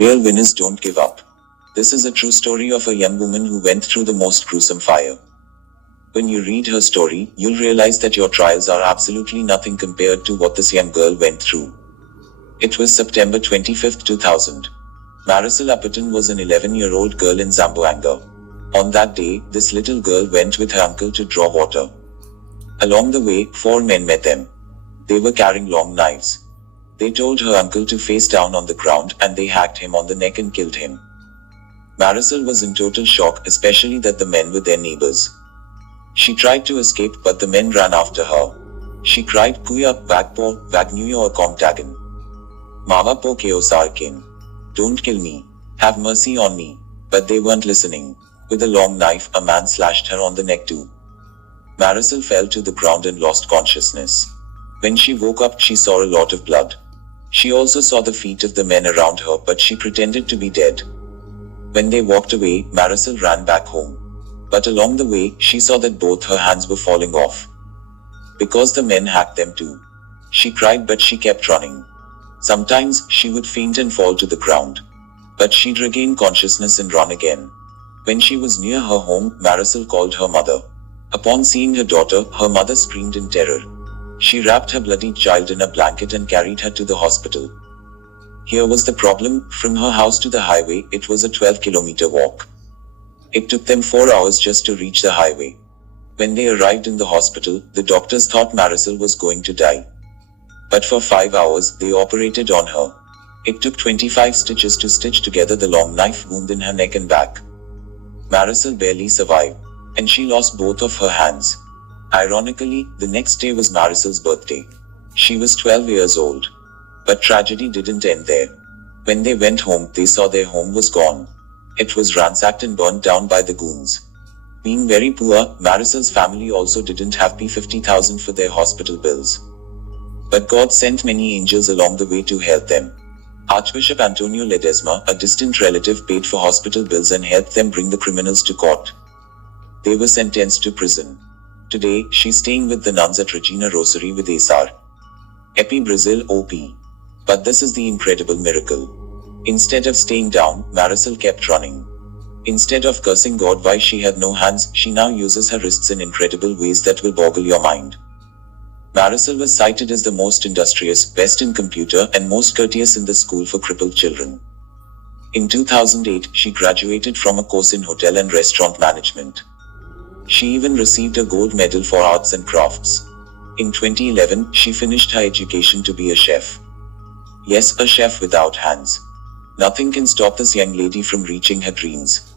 Real winners don't give up. This is a true story of a young woman who went through the most gruesome fire. When you read her story, you'll realize that your trials are absolutely nothing compared to what this young girl went through. It was September 25, 2000. Maricel Apatan was an 11-year-old girl in Zamboanga. On that day, this little girl went with her uncle to draw water. Along the way, 4 men met them. They were carrying long knives. They told her uncle to face down on the ground and they hacked him on the neck and killed him. Maricel was in total shock, especially that the men were their neighbors. She tried to escape but the men ran after her. She cried, "Kuya, wag po, wag niyo akong tagan. Mawa po kayo sa akin. Don't kill me. Have mercy on me." But they weren't listening. With a long knife, a man slashed her on the neck too. Maricel fell to the ground and lost consciousness. When she woke up, she saw a lot of blood. She also saw the feet of the men around her, but she pretended to be dead. When they walked away, Maricel ran back home. But along the way, she saw that both her hands were falling off. Because the men hacked them too. She cried but she kept running. Sometimes, she would faint and fall to the ground. But she'd regain consciousness and run again. When she was near her home, Maricel called her mother. Upon seeing her daughter, her mother screamed in terror. She wrapped her bloody child in a blanket and carried her to the hospital. Here was the problem: from her house to the highway, it was a 12-kilometer walk. It took them 4 hours just to reach the highway. When they arrived in the hospital, the doctors thought Maricel was going to die. But for 5 hours, they operated on her. It took 25 stitches to stitch together the long knife wound in her neck and back. Maricel barely survived, and she lost both of her hands. Ironically, the next day was Maricel's birthday. She was 12 years old. But tragedy didn't end there. When they went home, they saw their home was gone. It was ransacked and burnt down by the goons. Being very poor, Maricel's family also didn't have $50,000 for their hospital bills. But God sent many angels along the way to help them. Archbishop Antonio Ledesma, a distant relative, paid for hospital bills and helped them bring the criminals to court. They were sentenced to prison. Today, she's staying with the nuns at Regina Rosary with Asar. Epi Brazil OP. But this is the incredible miracle. Instead of staying down, Maricel kept running. Instead of cursing God why she had no hands, she now uses her wrists in incredible ways that will boggle your mind. Maricel was cited as the most industrious, best in computer, and most courteous in the school for crippled children. In 2008, she graduated from a course in hotel and restaurant management. She even received a gold medal for arts and crafts. In 2011, she finished her education to be a chef. Yes, a chef without hands. Nothing can stop this young lady from reaching her dreams.